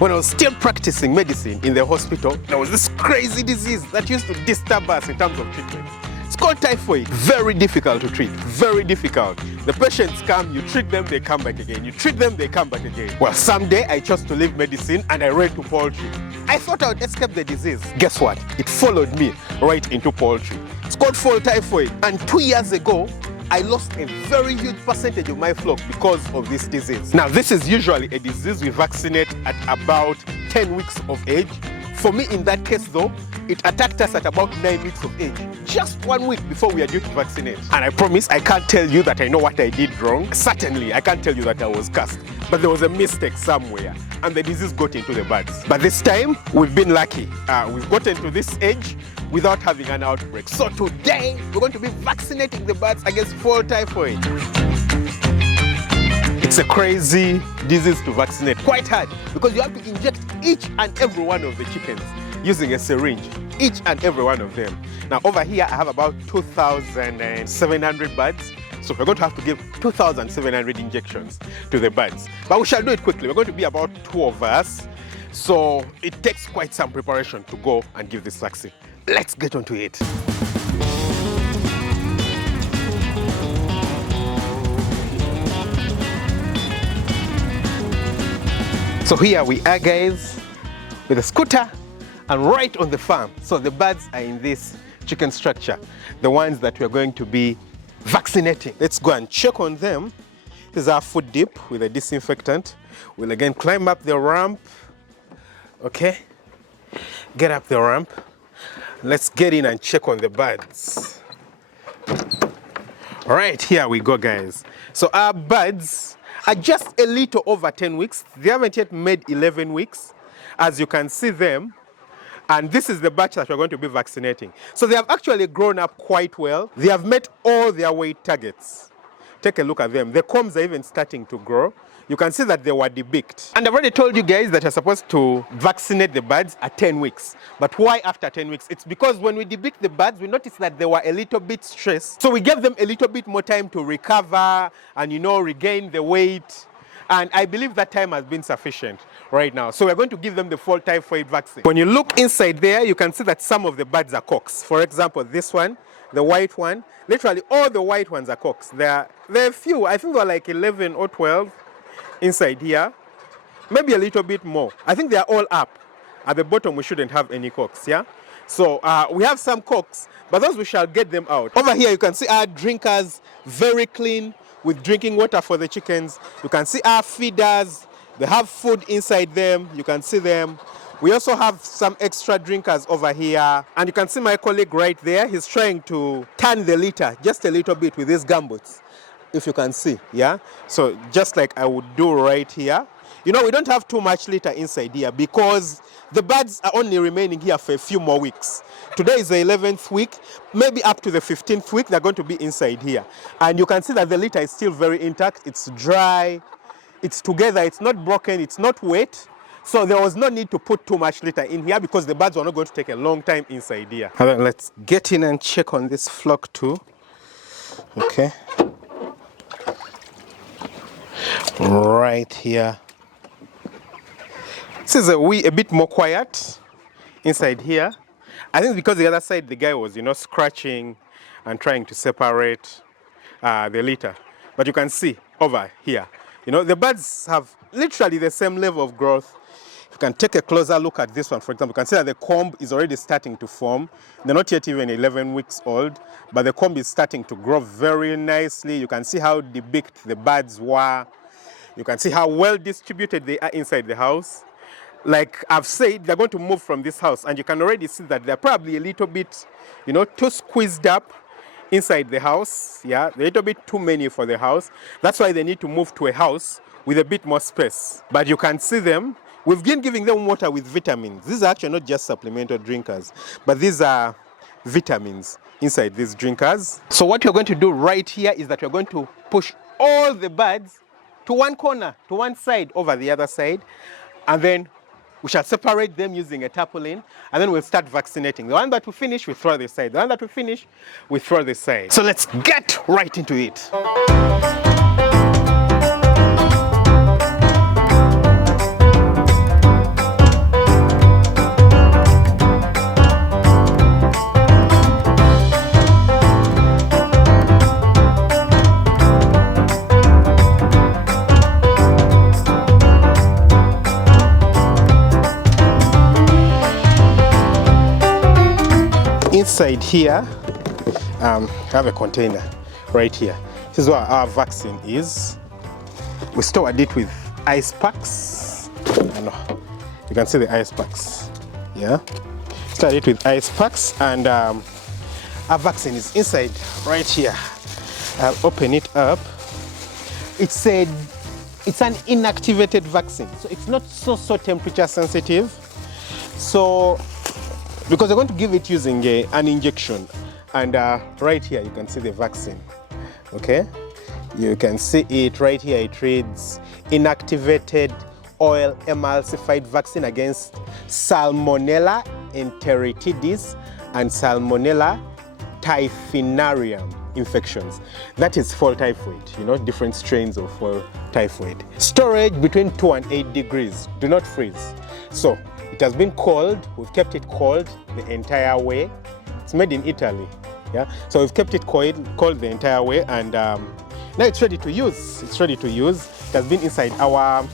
When I was still practicing medicine in the hospital, there was this crazy disease that used to disturb us in terms of treatment. It's called typhoid. Very difficult to treat, very difficult. The patients come, you treat them, they come back again. You treat them, they come back again. Well, someday I chose to leave medicine and I went to poultry. I thought I would escape the disease. Guess what? It followed me right into poultry. It's called fall typhoid. And 2 years ago, I lost a very huge percentage of my flock because of this disease. Now, this is usually a disease we vaccinate at about 10 weeks of age. For me, in that case though, it attacked us at about 9 weeks of age, just 1 week before we are due to vaccinate. And I promise I can't tell you that I know what I did wrong. Certainly, I can't tell you that I was cursed, but there was a mistake somewhere and the disease got into the birds. But this time, we've been lucky. We've gotten to this age without having an outbreak. So today, we're going to be vaccinating the birds against fall typhoid. It's a crazy disease to vaccinate, quite hard, because you have to inject each and every one of the chickens using a syringe, each and every one of them. Now over here, I have about 2,700 birds. So we're going to have to give 2,700 injections to the birds. But we shall do it quickly. We're going to be about 2 of us. So it takes quite some preparation to go and give this vaccine. Let's get on to it. So here we are, guys, with a scooter and right on the farm. So the birds are in this chicken structure, the ones that we're going to be vaccinating. Let's go and check on them. This is our food dip with a disinfectant. We'll again climb up the ramp. Okay, get up the ramp. Let's get in and check on the birds. All right, here we go, guys. So our birds are just a little over 10 weeks. They haven't yet made 11 weeks, as you can see them. And this is the batch that we're going to be vaccinating. So they have actually grown up quite well. They have met all their weight targets. Take a look at them. The combs are even starting to grow. You can see that they were debeaked. And I've already told you guys that you're supposed to vaccinate the birds at 10 weeks. But why after 10 weeks? It's because when we debeaked the birds, we noticed that they were a little bit stressed. So we gave them a little bit more time to recover and, you know, regain the weight. And I believe that time has been sufficient right now. So we're going to give them the fall typhoid vaccine. When you look inside there, you can see that some of the birds are cocks. For example, this one, the white one, literally all the white ones are cocks. There are a few, I think there are like 11 or 12 inside here, maybe a little bit more. I think they are all up. At the bottom, we shouldn't have any cocks, yeah? So we have some cocks, but those we shall get them out. Over here, you can see our drinkers, very clean, with drinking water for the chickens. You can see our feeders. They have food inside them. You can see them. We also have some extra drinkers over here. And you can see my colleague right there. He's trying to turn the litter just a little bit with these gumboots, if you can see, yeah? So just like I would do right here. You know, we don't have too much litter inside here because the birds are only remaining here for a few more weeks. Today is the 11th week, maybe up to the 15th week, they're going to be inside here. And you can see that the litter is still very intact. It's dry, it's together, it's not broken, it's not wet. So there was no need to put too much litter in here because the birds were not going to take a long time inside here. All right, let's get in and check on this flock too. Okay. Right here. This is a bit more quiet inside here. I think because the other side the guy was, you know, scratching and trying to separate the litter. But you can see over here, you know, the birds have literally the same level of growth. You can take a closer look at this one, for example. You can see that the comb is already starting to form. They're not yet even 11 weeks old, but the comb is starting to grow very nicely. You can see how debeaked the birds were. You can see how well distributed they are inside the house. Like I've said, they're going to move from this house, and you can already see that they're probably a little bit, you know, too squeezed up inside the house. Yeah, they're a little bit too many for the house. That's why they need to move to a house with a bit more space. But you can see them. We've been giving them water with vitamins. These are actually not just supplemental drinkers, but these are vitamins inside these drinkers. So what you're going to do right here is that you're going to push all the birds to one corner, to one side over the other side, and then we shall separate them using a tarpaulin, and then we'll start vaccinating. The one that we finish, we throw this side. The one that we finish, we throw this side. So let's get right into it. inside here, I have a container right here. This is where our vaccine is. We stored it with ice packs. I know. You can see the ice packs. Yeah. Stored it with ice packs, and our vaccine is inside right here. I'll open it up. It's an inactivated vaccine, so it's not so temperature sensitive. So, because we're going to give it using an injection, and right here you can see the vaccine. Okay, you can see it right here. It reads inactivated oil emulsified vaccine against Salmonella enteritidis and Salmonella typhimurium infections. That is fall typhoid, you know, different strains of fall typhoid. Storage between 2 and 8 degrees. Do not freeze. So it has been cold. We've kept it cold the entire way. It's made in Italy. Yeah. So we've kept it cold the entire way, and now it's ready to use. It's ready to use. It has been inside our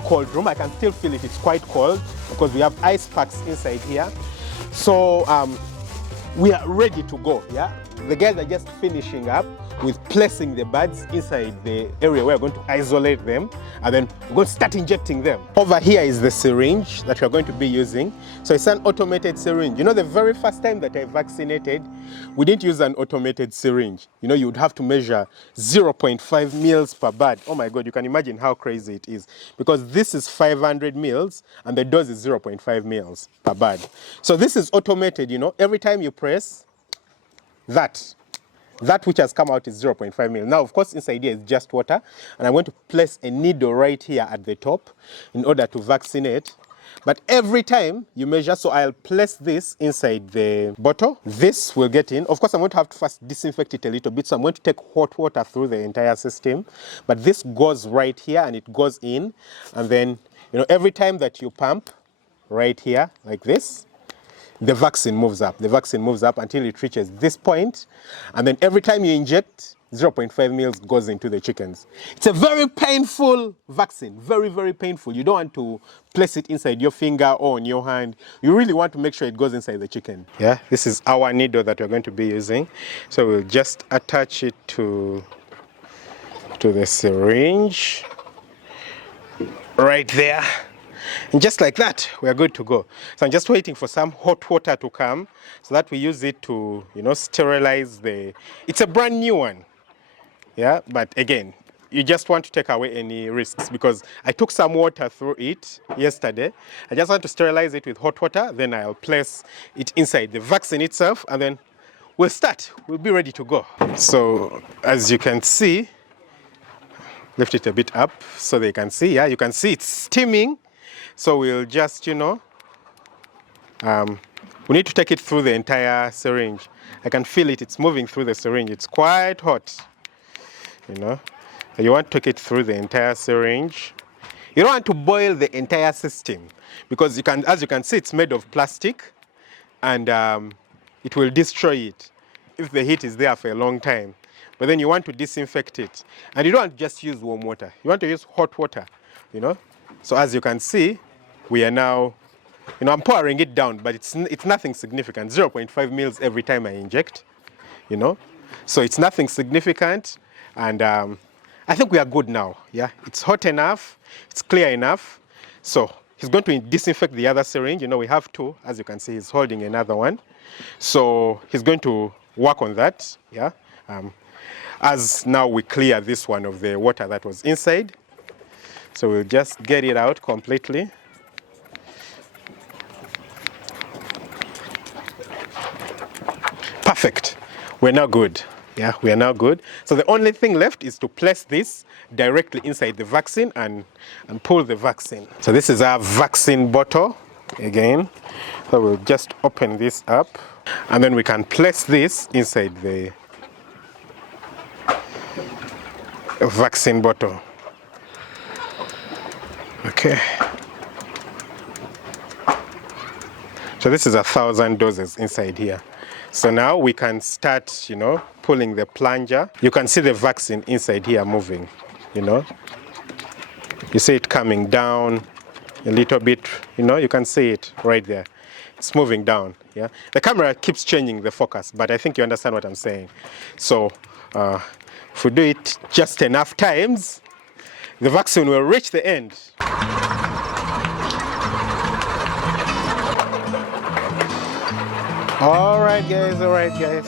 cold room. I can still feel it. It's quite cold because we have ice packs inside here. So we are ready to go. Yeah. The guys are just finishing up with placing the birds inside the area where we're going to isolate them, and then we're going to start injecting them. Over here is the syringe that we're going to be using. So it's an automated syringe. You know, the very first time that I vaccinated, we didn't use an automated syringe. You know, you would have to measure 0.5 mils per bird. Oh my God, you can imagine how crazy it is, because this is 500 mils and the dose is 0.5 mils per bird. So this is automated. You know, every time you press that which has come out is 0.5 mil. Now, of course, inside here is just water, and I'm going to place a needle right here at the top in order to vaccinate. But every time you measure, so I'll place this inside the bottle. This will get in. Of course, I'm going to have to first disinfect it a little bit, so I'm going to take hot water through the entire system. But this goes right here, and it goes in. And then, you know, every time that you pump right here, like this, the vaccine moves up. The vaccine moves up until it reaches this point, and then every time you inject, 0.5 mils goes into the chickens. It's a very painful vaccine, very, very painful. You don't want to place it inside your finger or on your hand. You really want to make sure it goes inside the chicken. Yeah, this is our needle that we're going to be using. So we'll just attach it to the syringe right there. And just like that, we are good to go. So I'm just waiting for some hot water to come so that we use it to, you know, sterilize the... It's a brand new one. Yeah, but again, you just want to take away any risks, because I took some water through it yesterday. I just want to sterilize it with hot water. Then I'll place it inside the vaccine itself, and then we'll start. We'll be ready to go. So as you can see, lift it a bit up so they can see. Yeah, you can see it's steaming. So we'll just, you know, we need to take it through the entire syringe. I can feel it, it's moving through the syringe. It's quite hot, you know. So you want to take it through the entire syringe. You don't want to boil the entire system, because you can, as you can see, it's made of plastic, and it will destroy it if the heat is there for a long time. But then you want to disinfect it. And you don't want to just use warm water. You want to use hot water, you know. So as you can see, we are now, you know, I'm pouring it down, but it's nothing significant. 0.5 mils every time I inject, you know. So it's nothing significant, and I think we are good now. Yeah, it's hot enough, it's clear enough. So he's going to disinfect the other syringe. You know, we have two. As you can see, he's holding another one. So he's going to work on that. Yeah. As now we clear this one of the water that was inside. So we'll just get it out completely. Perfect. We're now good. Yeah, we are now good. So the only thing left is to place this directly inside the vaccine and pull the vaccine. So this is our vaccine bottle again. So we'll just open this up, and then we can place this inside the vaccine bottle. Okay. So this is 1,000 doses inside here. So now we can start, you know, pulling the plunger. You can see the vaccine inside here moving, you know. You see it coming down a little bit, you know, you can see it right there. It's moving down. Yeah, the camera keeps changing the focus, but I think you understand what I'm saying. So if we do it just enough times, the vaccine will reach the end. All right, guys. All right, guys.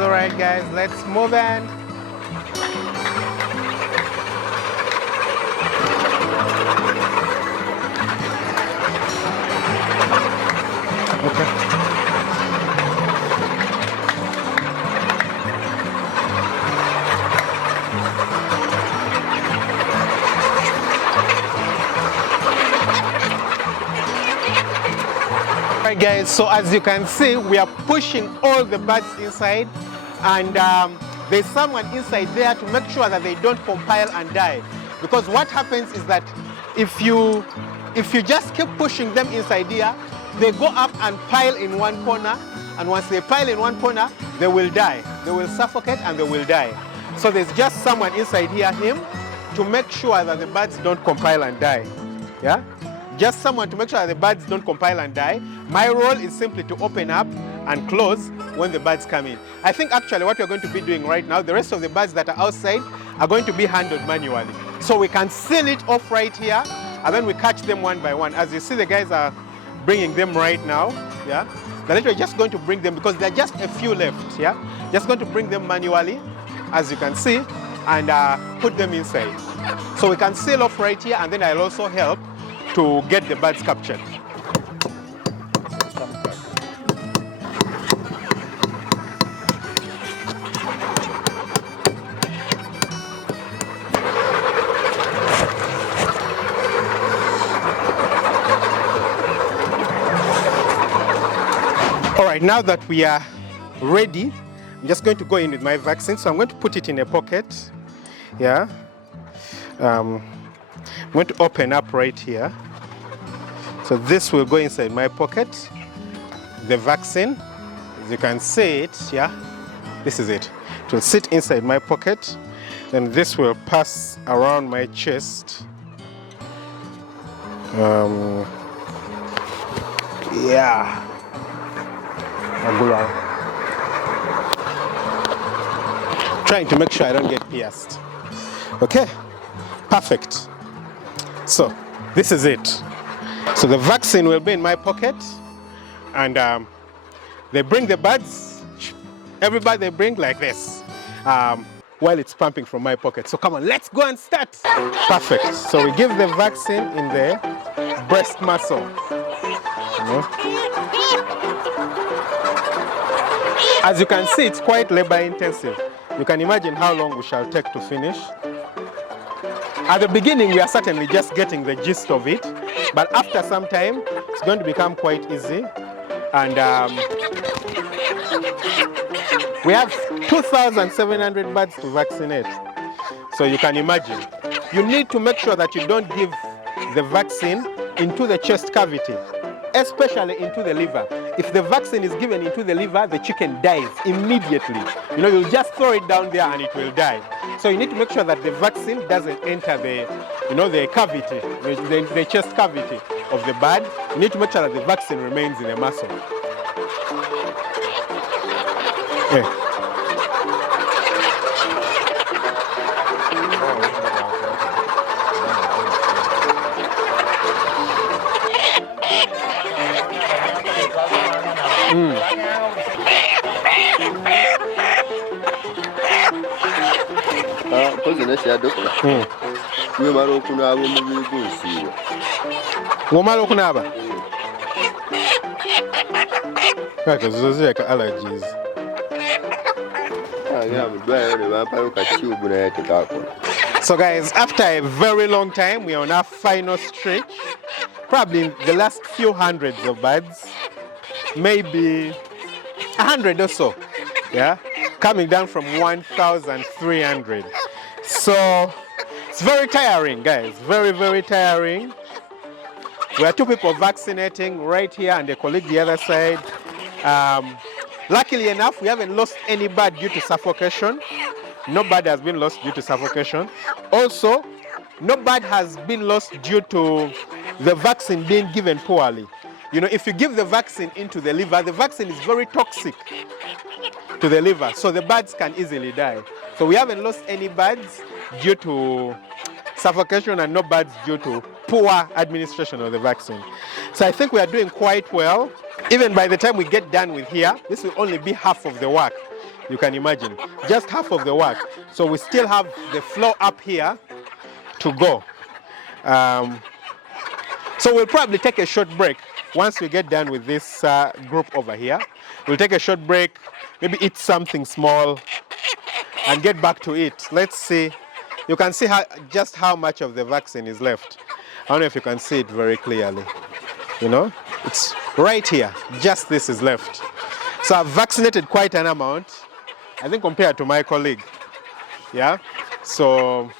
All right, guys, let's move in. Okay. All right, guys, so as you can see, we are pushing all the birds inside, and there's someone inside there to make sure that they don't compile and die. Because what happens is that if you just keep pushing them inside here, they go up and pile in one corner, and once they pile in one corner, they will die. They will suffocate and they will die. So there's just someone inside here, him, to make sure that the birds don't compile and die. Yeah? Just someone to make sure that the birds don't compile and die. My role is simply to open up and close when the birds come in. I think actually what we're going to be doing right now, the rest of the birds that are outside are going to be handled manually. So we can seal it off right here, and then we catch them one by one. As you see, the guys are bringing them right now. Yeah, they're literally just going to bring them because there are just a few left. Yeah, just going to bring them manually, as you can see, and put them inside. So we can seal off right here, and then I'll also help to get the birds captured. All right, now that we are ready, I'm just going to go in with my vaccine. So I'm going to put it in a pocket. Yeah. I'm going to open up right here. So this will go inside my pocket. The vaccine, as you can see it, yeah, this is it. It will sit inside my pocket. Then this will pass around my chest. Yeah. Trying to make sure I don't get pierced. Okay, perfect. So this is it. So the vaccine will be in my pocket, and they bring the birds. Everybody they bring like this, while it's pumping from my pocket. So come on, let's go and start. Perfect. So we give the vaccine in the breast muscle. As you can see, it's quite labor intensive. You can imagine how long we shall take to finish. At the beginning, we are certainly just getting the gist of it, but after some time, it's going to become quite easy. And we have 2,700 birds to vaccinate. So you can imagine. You need to make sure that you don't give the vaccine into the chest cavity, especially into the liver. If the vaccine is given into the liver, the chicken dies immediately. You know, you'll just throw it down there and it will die. So you need to make sure that the vaccine doesn't enter the, the cavity, the chest cavity of the bird. You need to make sure that the vaccine remains in the muscle. Yeah. Ngomala okunaaba. Kaka zozoze ka allergies. Yeah, but why are they vampire catch you? But I take out. So guys, after a very long time, we are on our final stretch. Probably in the last few hundreds of birds, maybe 100 or so, yeah, coming down from 1,300. So it's very tiring, guys, very, very tiring. We are two people vaccinating right here and a colleague the other side. Luckily enough, we haven't lost any bird due to suffocation. No bird has been lost due to suffocation. Also, no bird has been lost due to the vaccine being given poorly. You know, if you give the vaccine into the liver, the vaccine is very toxic to the liver, so the birds can easily die. So we haven't lost any birds due to suffocation and no birds due to poor administration of the vaccine. So I think we are doing quite well. Even by the time we get done with here, this will only be half of the work. You can imagine, just half of the work. So we still have the floor up here to go. So we'll probably take a short break once we get done with this group over here. We'll take a short break, maybe eat something small and get back to it. Let's see. You can see just how much of the vaccine is left. I don't know if you can see it very clearly. You know, it's right here. Just this is left. So I've vaccinated quite an amount, I think, compared to my colleague. Yeah. So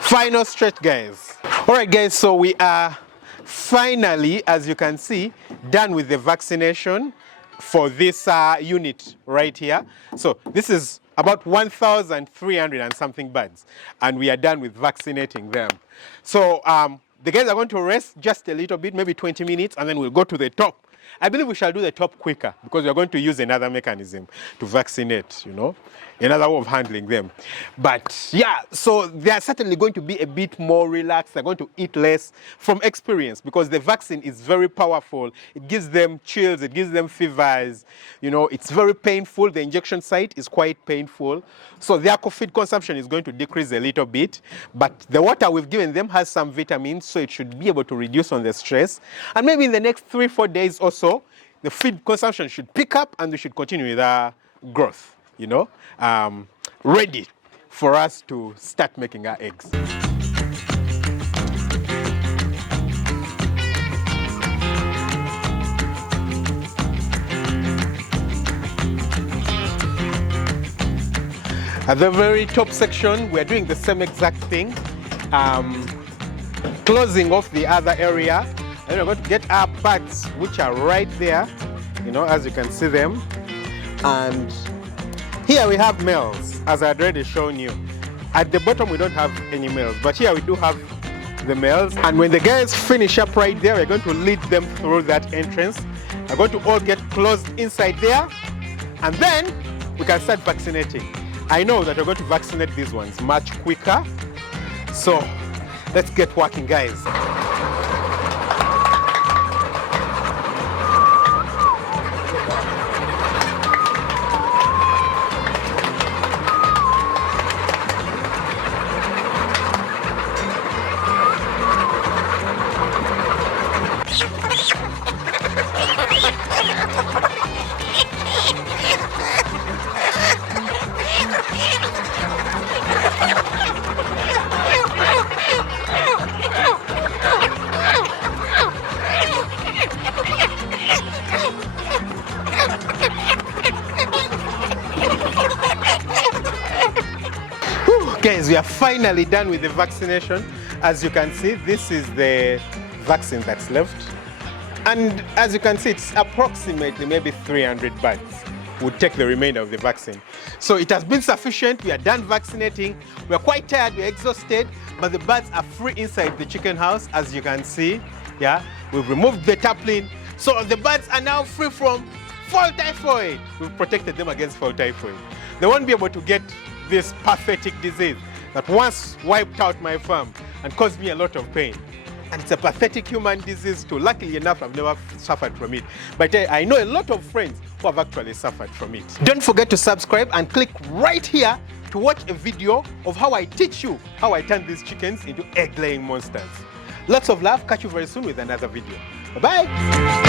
final stretch, guys. All right, guys. So we are finally, as you can see, done with the vaccination for this unit right here. So this is about 1,300 and something birds, and we are done with vaccinating them. So the guys are going to rest just a little bit, maybe 20 minutes, and then we'll go to the top. I believe we shall do the top quicker because we are going to use another mechanism to vaccinate, you know, another way of handling them. But yeah, so they are certainly going to be a bit more relaxed. They're going to eat less from experience because the vaccine is very powerful. It gives them chills, it gives them fevers, you know, it's very painful. The injection site is quite painful. So their feed consumption is going to decrease a little bit, but the water we've given them has some vitamins, so it should be able to reduce on the stress. And maybe in the next 3-4 days or so, the feed consumption should pick up and we should continue with our growth, you know, ready for us to start making our eggs. At the very top section, we're doing the same exact thing, closing off the other area. And we're going to get our birds, which are right there, you know, as you can see them. And here we have males, as I had already shown you. At the bottom, we don't have any males, but here we do have the males. And when the guys finish up right there, we're going to lead them through that entrance. They're going to all get closed inside there, and then we can start vaccinating. I know that we're going to vaccinate these ones much quicker. So let's get working, guys. Guys, we are finally done with the vaccination. As you can see, this is the vaccine that's left. And as you can see, it's approximately maybe 300 birds would take the remainder of the vaccine. So it has been sufficient. We are done vaccinating. We are quite tired, we are exhausted, but the birds are free inside the chicken house, as you can see. Yeah, we've removed the tarpaulin. So the birds are now free from fall typhoid. We've protected them against fall typhoid. They won't be able to get this pathetic disease that once wiped out my farm and caused me a lot of pain. And it's a pathetic human disease too. Luckily enough, I've never suffered from it. But I know a lot of friends who have actually suffered from it. Don't forget to subscribe and click right here to watch a video of how I teach you how I turn these chickens into egg-laying monsters. Lots of love. Catch you very soon with another video. Bye-bye.